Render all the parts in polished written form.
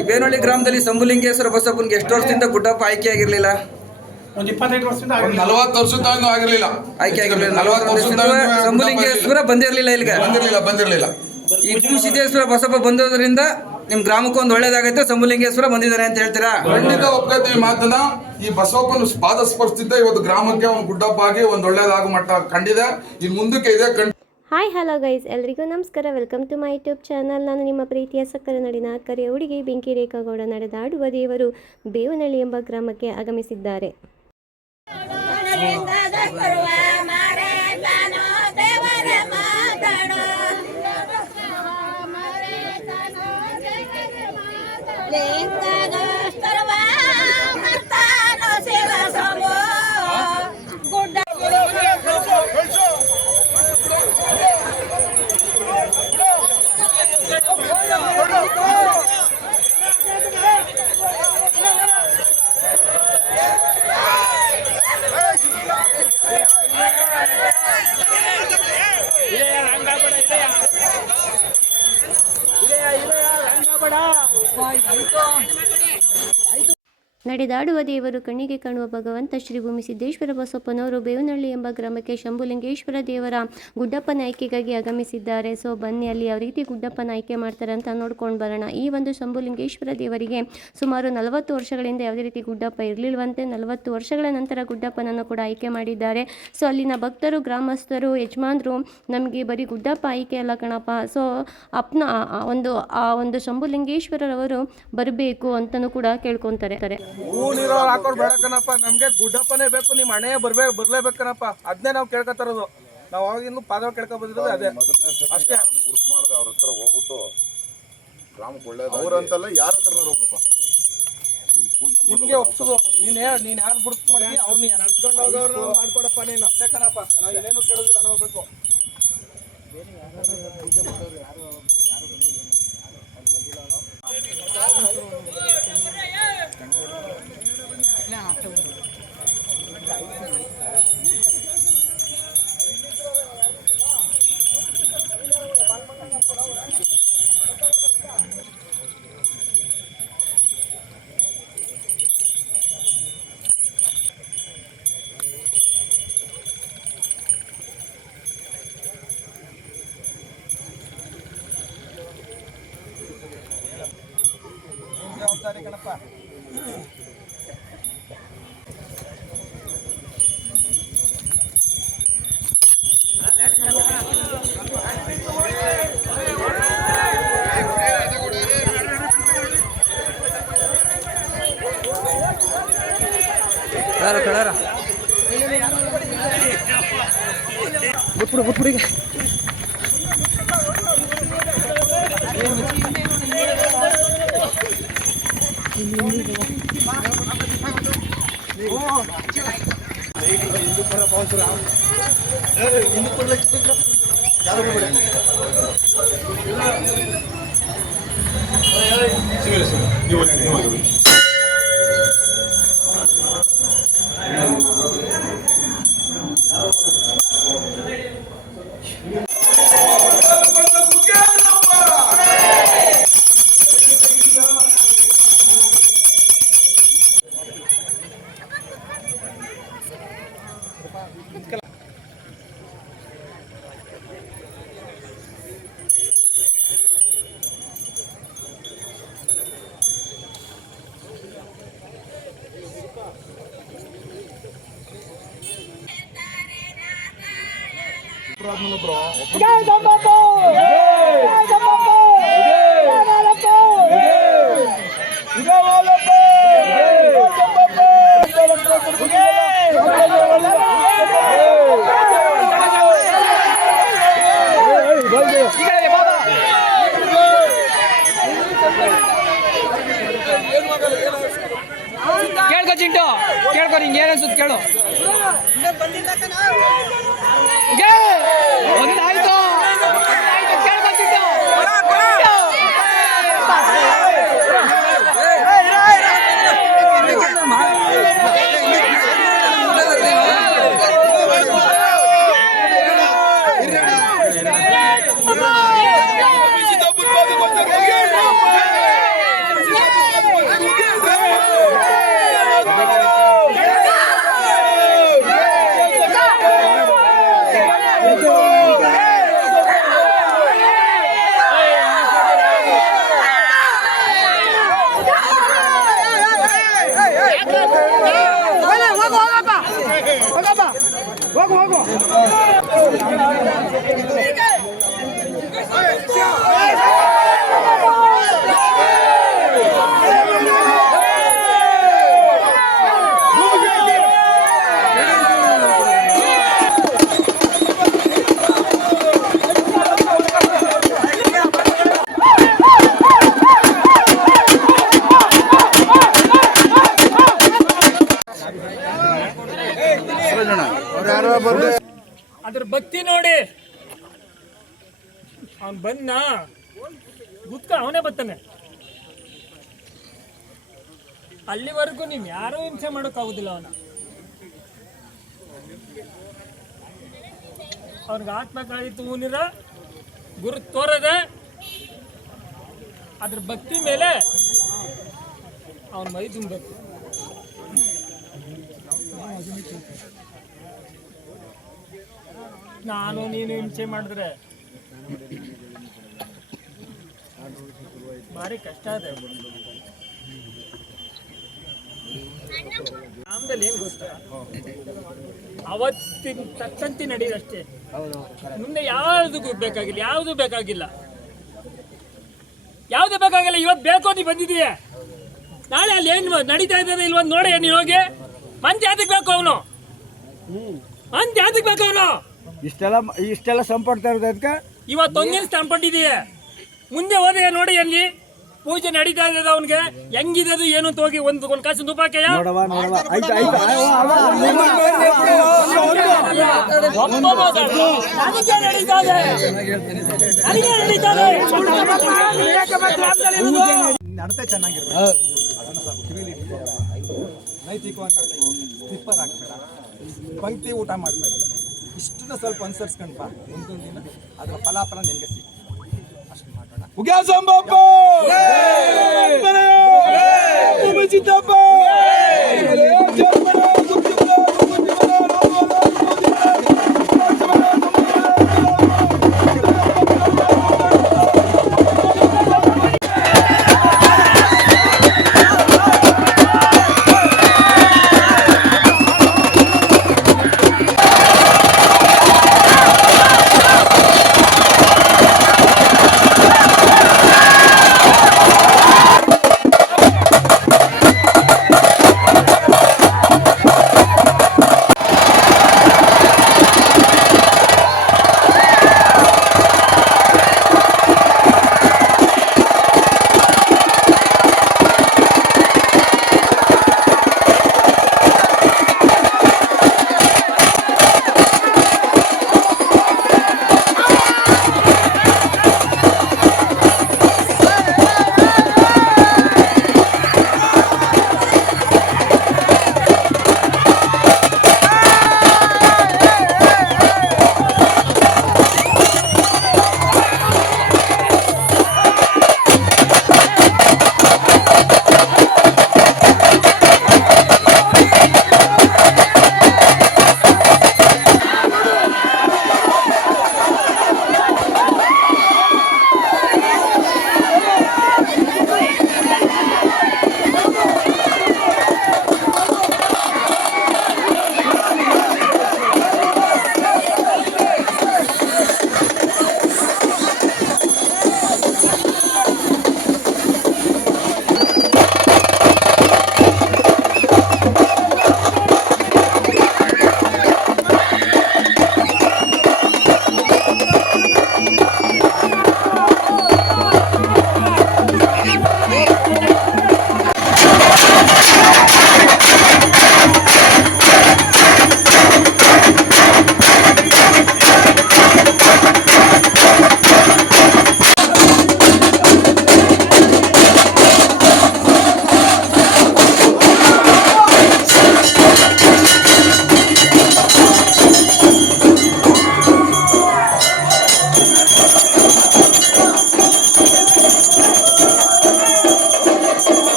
ಈ ಬೇನಹಳ್ಳಿ ಗ್ರಾಮದಲ್ಲಿ ಸಂಬುಲಿಂಗೇಶ್ವರ ಬಸಪ್ಪನಿಗೆ ಎಷ್ಟು ವರ್ಷದಿಂದ ಗುಡ್ಡಪ್ಪ ಆಯ್ಕೆ ಆಗಿರಲಿಲ್ಲ? ಒಂದು 25 ವರ್ಷದಿಂದ 40 ವರ್ಷದ ಆಗಿರಲಿಲ್ಲ, ಆಯ್ಕೆ ಆಗಿರಲಿಲ್ಲ. 40 ವರ್ಷದಿಂದ ಸಂಬುಲಿಂಗೇಶ್ವರ ಬಂದಿರಲಿಲ್ಲ, ಇಲ್ಲಿಗೆ ಬಂದಿರಲಿಲ್ಲ. ಈ ಭೂಸಿದ್ದೇಶ್ವರ ಬಸಪ್ಪ ಬಂದೋದ್ರಿಂದ ನಿಮ್ ಗ್ರಾಮಕ್ಕೆ ಒಂದು ಒಳ್ಳೇದಾಗೈತೆ, ಸಂಬುಲಿಂಗೇಶ್ವರ ಬಂದಿದ್ದಾನೆ ಅಂತ ಹೇಳ್ತೀರಾ? ಖಂಡಿತ ಒಪ್ಕೋತೀವಿ ಮಾತನ್ನ. ಈ ಬಸವಪ್ಪನ ಪಾದ ಸ್ಪರ್ಶಿಸಿದ್ದ ಇವತ್ತು ಗ್ರಾಮಕ್ಕೆ ಅವ್ನು ಗುಡ್ಡಪ್ಪ ಆಗಿ ಒಂದು ಒಳ್ಳೇದಾಗ ಮಟ್ಟ ಕಂಡಿದೆ, ಇನ್ನು ಮುಂದಕ್ಕೆ ಇದೆ. ಹಾಯ್ ಹಲೋ ಗೈಸ್, ಎಲ್ರಿಗೂ ನಮಸ್ಕಾರ. Welcome to my YouTube channel. ನಾನು ನಿಮ್ಮ ಪ್ರೀತಿಯ ಸಕ್ಕರೆ ನಡಿನ ಕರೆಯ ಹುಡುಗಿ ಬೆಂಕಿ ರೇಖಾಗೌಡ. ನಡೆದಾಡುವ ದೇವರು ಬೇವನಹಳ್ಳಿ ಎಂಬ ಗ್ರಾಮಕ್ಕೆ ಆಗಮಿಸಿದ್ದಾರೆ. ನಡೆದಾಡುವ ದೇವರು ಕಣ್ಣಿಗೆ ಕಾಣುವ ಭಗವಂತ ಶ್ರೀ ಭೂಮಿ ಸಿದ್ದೇಶ್ವರ ಬಸಪ್ಪನವರು ಬೇವನಹಳ್ಳಿ ಎಂಬ ಗ್ರಾಮಕ್ಕೆ ಶಂಭುಲಿಂಗೇಶ್ವರ ದೇವರ ಗುಡ್ಡಪ್ಪನ ಆಯ್ಕೆಗಾಗಿ ಆಗಮಿಸಿದ್ದಾರೆ. ಸೊ ಬನ್ನಿ ಅಲ್ಲಿ ಯಾವ ರೀತಿ ಗುಡ್ಡಪ್ಪನ ಆಯ್ಕೆ ಮಾಡ್ತಾರೆ ಅಂತ ನೋಡ್ಕೊಂಡು ಬರೋಣ. ಈ ಒಂದು ಶಂಭುಲಿಂಗೇಶ್ವರ ದೇವರಿಗೆ ಸುಮಾರು 40 ವರ್ಷಗಳಿಂದ ಯಾವುದೇ ರೀತಿ ಗುಡ್ಡಪ್ಪ ಇರಲಿಲ್ವಂತೆ. 40 ವರ್ಷಗಳ ನಂತರ ಗುಡ್ಡಪ್ಪನನ್ನು ಕೂಡ ಆಯ್ಕೆ ಮಾಡಿದ್ದಾರೆ. ಸೊ ಅಲ್ಲಿನ ಭಕ್ತರು, ಗ್ರಾಮಸ್ಥರು, ಯಜಮಾನರು ನಮಗೆ ಬರೀ ಗುಡ್ಡಪ್ಪ ಆಯ್ಕೆ ಅಲ್ಲ ಕಣಪ್ಪ, ಸೊ ಆ ಒಂದು ಶಂಭುಲಿಂಗೇಶ್ವರರವರು ಬರಬೇಕು ಅಂತಲೂ ಕೂಡ ಕೇಳ್ಕೊತಾರೆ. ಊರಿರೋ ಹಾಕೋರು ಬೇಡ ಕಣಪ್ಪ, ನಮ್ಗೆ ಗುಡ್ಡಪ್ಪನೇ ಬೇಕು, ನಿಮ್ಮ ಹಣೆ ಬರ್ಲೇಬೇಕು ಕಣಪ್ಪ. ಅದನ್ನೇ ನಾವು ಕೇಳ್ಕೊತಾರದು. ನಾವು ಅವಾಗಿಂದ ಪಾದ ಕೇಳ್ಕೊ ಬಂದಿರೋದು ಅದೇ ಅಷ್ಟೇ. ಗುರುತು ಮಾಡಿದೆ ಅವ್ರ ಹತ್ರ ಹೋಗ್ಬಿಟ್ಟು ಗ್ರಾಮಕ್ಕೆ ಒಳ್ಳೇದು ಅವ್ರಂತಲ್ಲ, ಯಾರ ಹತ್ರ ಹೋಗಪ್ಪ ನಿಮ್ಗೆ ಒಪ್ಸೋದು. ನೀನ್ ಯಾರು ಗುರುತು ಮಾಡಿ ಅವ್ರನ್ನ ನಡ್ಸ್ಕೊಂಡು ಹೋಗೋರು ಮಾಡ್ಕೊಡಪ್ಪ ನೀನು, ಅಷ್ಟೇ ಕಣಪ್ಪ. ನಾವು ಏನೇನು ಕೇಳೋದಿಲ್ಲ, ನಾವು ಬೇಕು. ಜವಾಬ್ದಾರಿ ಕಣಪ್ಪ. ಬಿಟ್ಬಿಡಿ ಕೇಳ್ಕೊ ಚಿಂಟು, ಕೇಳ್ಕೊ, ನಿಂಗೆ ಏನು ಅನ್ಸುತ್ತೆ ಕೇಳು. ಒಂದಾಯ್ತು ಕೇಳ್ಕೊ ಚಿಂಟು. ಅದ್ರ ಭಕ್ತಿ ನೋಡಿ ಅವನ್ ಬಂದ ಗುತ್ಕ ಅವನೇ ಬರ್ತಾನೆ. ಅಲ್ಲಿವರೆಗೂ ನೀವ್ ಯಾರೂ ಹಿಂಸೆ ಮಾಡೋಕ್ಕಾಗುದಿಲ್ಲ. ಅವ್ನಿಗೆ ಆತ್ಮಕಾಳಿತು ಊನಿರ ಗುರು ತೋರದ ಅದ್ರ ಭಕ್ತಿ ಮೇಲೆ ಅವನ ಮೈ ತುಂಬಬೇಕು. ನಾನು ನೀನು ಹಿಂಸೆ ಮಾಡಿದ್ರೆ ಭಾರಿ ಕಷ್ಟ ಇದೆ. ಆಮೇಲೆ ಏನ್ ಗೊತ್ತಾ, ಅವತ್ತಿನ ತಕ್ಕಂತೆ ನಡೆಯೋದಷ್ಟೇ. ಮುಂದೆ ಯಾವ್ದು ಬೇಕಾಗಿಲ್ಲ, ಯಾವುದು ಬೇಕಾಗಿಲ್ಲ. ಇವತ್ತು ಬೇಕೋ ನೀ ಬಂದಿದೀಯ, ನಾಳೆ ಅಲ್ಲಿ ಏನ್ ನಡೀತಾ ಇದ್ದಾರೆ ಇಲ್ವೊಂದು ನೋಡಿ. ನೀನು ಹೋಗಿ ಮಂದಿ ಯಾತಕ್ ಬೇಕು ಅವನು, ಮಂದಿ ಯಾತಕ್ ಬೇಕು ಅವನು. ಇಷ್ಟೆಲ್ಲ ಸಂಪಡ್ತಾ ಇರೋದಕ್ಕೆ ಇವತ್ತೊಂದಿನ ಸಂಪಟ್ಟಿದೀಯ, ಮುಂದೆ ಹೋದೆ ನೋಡಿ ಅಲ್ಲಿ ಪೂಜೆ ನಡೀತಾ ಇದ್ದದ. ಅವನ್ಗೆ ಹೆಂಗಿದದು ಏನು ಅಂತ ಹೋಗಿ ಒಂದ್ ಕಾಸಿನ ರೂಪಾಯಿ ನಡತೆ ಚೆನ್ನಾಗಿರ್ಬೇಕು. ಅದನ್ನು ಸ್ವಲ್ಪ ಕಿವಿಲಿ ಇಟ್ಕೊಂಡು ನೈತಿಕವಾಗಿ ಸ್ಲಿಪ್ಪರ್ ಹಾಕ್ಬೇಡ, ಪಂಕ್ತಿ ಊಟ ಮಾಡಬೇಡ. ಇಷ್ಟನ್ನ ಸ್ವಲ್ಪ ಅನುಸರಿಸ್ಕೊಂಡು ಬಾ, ಮುಂದೊಂದು ದಿನ ಅದರ ಫಲಾಫಲ ನಿನಗೆ ಸಿಗುತ್ತೆ. ಅಷ್ಟು ಮಾಡೋಣ.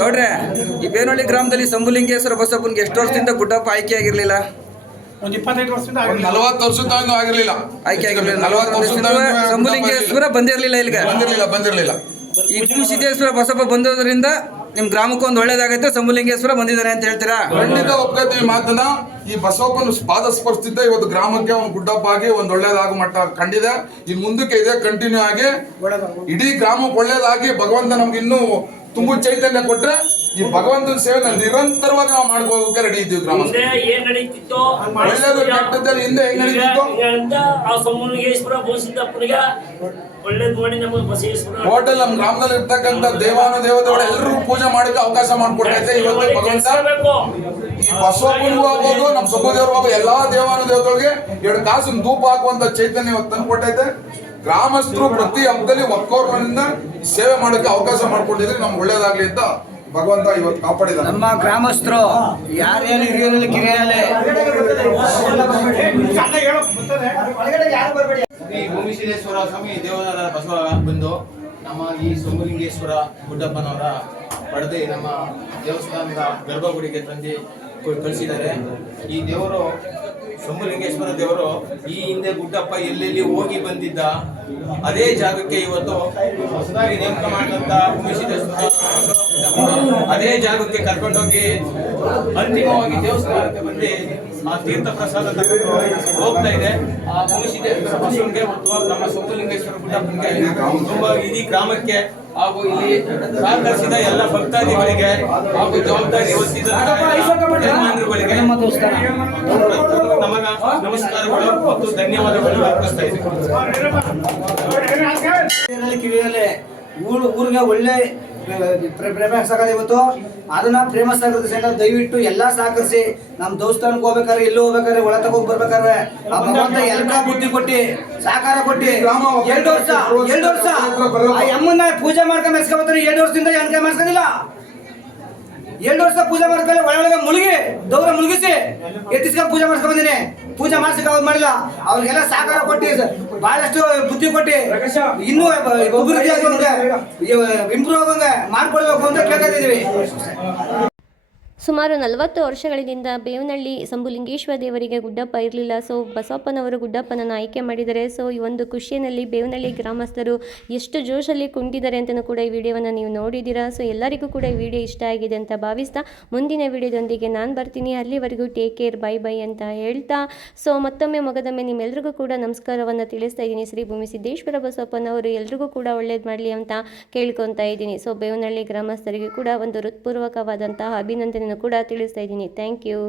ಗೌಡ್ರೆ, ಈ ಬೇನಹಳ್ಳಿ ಗ್ರಾಮದಲ್ಲಿ ಶಂಭುಲಿಂಗೇಶ್ವರ ಬಸಪ್ಪನಿಗೆ ಎಷ್ಟು ವರ್ಷದಿಂದ ಗುಡ್ಡಪ್ಪ ಆಯ್ಕೆ ಆಗಿರ್ಲಿಲ್ಲ? ಒಂದು 25 ವರ್ಷದಿಂದ ಒಂದು 40 ವರ್ಷದಿಂದ ಆಗಿರ್ಲಿಲ್ಲ, ಆಯ್ಕೆ ಆಗಿರ್ಲಿಲ್ಲ. 40 ವರ್ಷದಿಂದ ಶಂಭುಲಿಂಗೇಶ್ವರ ಬಂದಿರಲಿಲ್ಲ ಇಲ್ಲಿಗೆ. ಬಂದಿರಲಿಲ್ಲ. ಈ ಭೂಸಿದ್ದೇಶ್ವರ ಬಸಪ್ಪ ಬಂದಿರೋದ್ರಿಂದ ನಿಮ್ ಗ್ರಾಮಕ್ಕೆ ಒಂದು ಒಳ್ಳೇದಾಗೈತೆ. ಶಂಭುಲಿಂಗೇಶ್ವರ ಬಂದಿದ್ದಾನೆ ಅಂತ ಹೇಳ್ತೀರಾ? ಖಂಡಿತ ಒಪ್ಕೋತೀವಿ ಮಾತನ್ನ. ಈ ಬಸವಪ್ಪನ ಪಾದ ಸ್ಪರ್ಶಿಸಿದ್ದ ಇವತ್ತು ಗ್ರಾಮಕ್ಕೆ ಅವ್ನು ಗುಡ್ಡಪ್ಪ ಆಗಿ ಒಂದು ಒಳ್ಳೇದಾಗೋ ಮಟ್ಟ ಕಂಡಿದೆ. ಇನ್ ಮುಂದಕ್ಕೆ ಇದೆ ಕಂಟಿನ್ಯೂ ಆಗಿ ಇಡೀ ಗ್ರಾಮಕ್ಕೆ ಒಳ್ಳೇದಾಗಿ ಭಗವಂತ ನಮ್ಗೆ ಇನ್ನೂ ತುಂಬು ಚೈತನ್ಯ ಕೊಟ್ರೆ ಈ ಭಗವಂತನ ಸೇವೆ ನಿರಂತರವಾಗಿ ನಾವು ಮಾಡ್ಕೋದಕ್ಕೆ ರೆಡಿ ಇದ್ದೀವಿ. ಗ್ರಾಮ ಏನ್ ನಡೀತಿತ್ತು ಒಳ್ಳೇದು ಕೆಟ್ಟದಲ್ಲಿ ಹಿಂದೆ ಹೆಂಗ್ ನಡೀತಿತ್ತು ಆ ಶಂಭುಲಿಂಗೇಶ್ವರ ಬೋಸಿದ್ದಪ್ಪನಿಗೆ ಒಳ್ಳೇದ್ ಮಾಡಿ ನಮ್ಮ ಬಸವೇಶ್ವರ ಟೋಟಲ್ ನಮ್ಮ ಗ್ರಾಮದಲ್ಲಿ ಇರ್ತಕ್ಕಂಥ ದೇವಾನುದೇವತೆಗಳು ಎಲ್ಲರೂ ಪೂಜೆ ಮಾಡಕ್ಕೆ ಅವಕಾಶ ಮಾಡ್ಕೊಡ್ತೈತೆ ಇವತ್ತು ಭಗವಂತ. ಈ ಬಸವಪ್ಪನಿಗೂ ಆಗ್ಬೋದು, ನಮ್ಮ ಸೊಬ್ಬದೇವ್ರಿಗೂ ಆಗ್ಬೋದು, ಎಲ್ಲಾ ದೇವಾನುದೇವತೆಗಳಿಗೆ 2 ಕಾಸು ಧೂಪ ಹಾಕುವಂತ ಚೈತನ್ಯ ಇವತ್ತು ತಂದು ಕೊಟ್ಟೈತೆ. ಗ್ರಾಮಸ್ಥರು ಪ್ರತಿ ಹಬ್ಬದಲ್ಲಿ ಒಕ್ಕೋರ್ನಿಂದ ಸೇವೆ ಮಾಡಕ್ಕೆ ಅವಕಾಶ ಮಾಡ್ಕೊಟ್ಟಿದ್ರೆ ನಮ್ಗೆ ಒಳ್ಳೇದಾಗ್ಲಿ ಅಂತ ಭಗವಂತ ಇವತ್ತು ಕಾಪಾಡಿದ. ನಮ್ಮ ಗ್ರಾಮಸ್ಥರು ಯಾರ್ಯಾರು ಹಿರಿಯರಲ್ಲಿ ಕಿರಿಯರಲ್ಲೇ ಶ್ರೀ ಭೂಮಿಸಿದ್ದೇಶ್ವರ ಸ್ವಾಮಿ ದೇವರ ಬಸವ ಬಂದು ನಮ್ಮ ಈ ಶಂಭುಲಿಂಗೇಶ್ವರ ಗುಡ್ಡಪ್ಪನವರ ಪಡೆದು ನಮ್ಮ ದೇವಸ್ಥಾನದ ಗರ್ಭಗುಡಿಗೆ ತಂದು ಕಳಿಸಿದ್ದಾರೆ. ಈ ದೇವರು ಶಂಭುಲಿಂಗೇಶ್ವರ ದೇವರು ಈ ಹಿಂದೆ ಗುಡ್ಡಪ್ಪ ಎಲ್ಲೆಲ್ಲಿ ಹೋಗಿ ಬಂದಿದ್ದ ಅದೇ ಜಾಗಕ್ಕೆ ಇವತ್ತು ಹೊಸದಾಗಿ ನೇಮಕ ಮಾಡಿದಂತ ಭೂಮಿಸಿದ್ದೇಶ್ವರ ಅದೇ ಜಾಗಕ್ಕೆ ಕರ್ಕೊಂಡೋಗಿ ಅಂತಿಮವಾಗಿ ದೇವಸ್ಥಾನಕ್ಕೆ ಬಂದು ಆ ತೀರ್ಥ ಪ್ರಸಾದ ತಗೊಂಡು ಹೋಗ್ತಾ ಇದೆ. ಆ ಭೂಮಿಸಿದ್ದೇಶ್ವರಗೆ ಮತ್ತು ನಮ್ಮ ಶಂಭುಲಿಂಗೇಶ್ವರ ಗುಡ್ಡಪ್ಪನಿಗೆ ತುಂಬಾ ಇಡೀ ಗ್ರಾಮಕ್ಕೆ ಹಾಗೂ ಇಲ್ಲಿ ಸಹಕರಿಸಿದ ಎಲ್ಲ ಭಕ್ತಾದಿಗಳಿಗೆ ಹಾಗೂ ಜವಾಬ್ದಾರಿ ಹೊತ್ತಿದ ಯಜಮಾನರುಗಳಿಗೆ ನಮಗ ನಮಸ್ಕಾರಗಳು ಮತ್ತು ಧನ್ಯವಾದಗಳು ಅರ್ಪಿಸ್ತಾ ಇದ್ದೀವಿ. ಕಿವಿಯಲ್ಲಿ ಊರಿಗೆ ಒಳ್ಳೆ ಪ್ರೇಮಸ್ ಆಗದೆ ಇವತ್ತು ಅದನ್ನ ಫೇಮಸ್ ಆಗಿರೋದ್ರಿಂದ ದಯವಿಟ್ಟು ಎಲ್ಲ ಸಹಕರಿಸಿ ನಮ್ಮ ದೇವಸ್ಥಾನಕ್ಕೆ ಹೋಗ್ಬೇಕಾದ್ರೆ ಎಲ್ಲೂ ಹೋಗ್ಬೇಕಾದ್ರೆ ಒಳ ತಗೋಗಿ ಬರ್ಬೇಕಾದ್ರೆ ಆ ಭಗವಂತ ಎಲ್ಲ ಬುದ್ಧಿ ಕೊಟ್ಟಿ ಸಹಕಾರ ಕೊಟ್ಟಿ 2 ವರ್ಷ ಆ ಅಮ್ಮನ್ನ ಪೂಜೆ ಮಾಡ್ಕೊಂಡು ಮೆಸ್ಕೊಬತ್ತಾರೆ. 2 ವರ್ಷದಿಂದ ಎಣ್ಕೆ ಮೆಸ್ಕೊಂಡಿಲ್ಲ. 2 ವರ್ಷ ಪೂಜೆ ಮಾಡ್ಕೊಂಡು ಒಳಗೆ ಮುಳುಗಿ ದೌರ ಮುಳುಗಿಸಿ ಎತ್ತಿಸ್ಕೊಂಡು ಪೂಜೆ ಮಾಡ್ಸ್ಕೊಂಡ್ ಬಂದಿನಿ. ಪೂಜೆ ಮಾಡ್ಸಕ್ಕೆ ಅವ್ರು ಮಾಡಿಲ್ಲ. ಅವ್ರಿಗೆಲ್ಲ ಸಹಕಾರ ಕೊಟ್ಟಿ ಬಹಳಷ್ಟು ಬುದ್ಧಿ ಕೊಟ್ಟಿ ಇನ್ನೂ ಅಭಿವೃದ್ಧಿ ಆಗೋಂಗೆ ಇಂಪ್ರೂವ್ ಆಗೋಂಗೆ ಮಾಡ್ಕೊಡ್ಬೇಕು ಅಂತ ಕೇಳ್ತಿದ್ದೀವಿ. ಸುಮಾರು 40 ವರ್ಷಗಳಿಂದ ಬೇವನಹಳ್ಳಿ ಶಂಭುಲಿಂಗೇಶ್ವರ ದೇವರಿಗೆ ಗುಡ್ಡಪ್ಪ ಇರಲಿಲ್ಲ. ಸೊ ಬಸವಪ್ಪನವರು ಗುಡ್ಡಪ್ಪನನ್ನು ಆಯ್ಕೆ ಮಾಡಿದ್ದಾರೆ. ಸೊ ಈ ಒಂದು ಖುಷಿಯಲ್ಲಿ ಬೇವನಹಳ್ಳಿ ಗ್ರಾಮಸ್ಥರು ಎಷ್ಟು ಜೋಶಲ್ಲಿ ಕುಂಟಿದ್ದಾರೆ ಅಂತಲೂ ಕೂಡ ಈ ವಿಡಿಯೋವನ್ನು ನೀವು ನೋಡಿದ್ದೀರಾ. ಸೊ ಎಲ್ಲರಿಗೂ ಕೂಡ ಈ ವಿಡಿಯೋ ಇಷ್ಟ ಆಗಿದೆ ಅಂತ ಭಾವಿಸ್ತಾ ಮುಂದಿನ ವಿಡಿಯೋದೊಂದಿಗೆ ನಾನು ಬರ್ತೀನಿ. ಅಲ್ಲಿವರೆಗೂ ಟೇಕ್ ಕೇರ್, ಬೈ ಬೈ ಅಂತ ಹೇಳ್ತಾ ಸೊ ಮತ್ತೊಮ್ಮೆ ಮೊಗದೊಮ್ಮೆ ನಿಮ್ಮೆಲ್ರಿಗೂ ಕೂಡ ನಮಸ್ಕಾರವನ್ನು ತಿಳಿಸ್ತಾ ಇದ್ದೀನಿ. ಶ್ರೀ ಭೂಮಿಸಿದ್ದೇಶ್ವರ ಬಸವಪ್ಪನವರು ಎಲ್ರಿಗೂ ಕೂಡ ಒಳ್ಳೇದು ಮಾಡಲಿ ಅಂತ ಕೇಳ್ಕೊತಾ ಇದ್ದೀನಿ. ಸೊ ಬೇವನಹಳ್ಳಿ ಗ್ರಾಮಸ್ಥರಿಗೆ ಕೂಡ ಒಂದು ಹೃತ್ಪೂರ್ವಕವಾದಂತಹ ಅಭಿನಂದನೆ ಕೂಡ ತಿಳಿಸ್ತಾ ಇದ್ದೀನಿ. Thank you.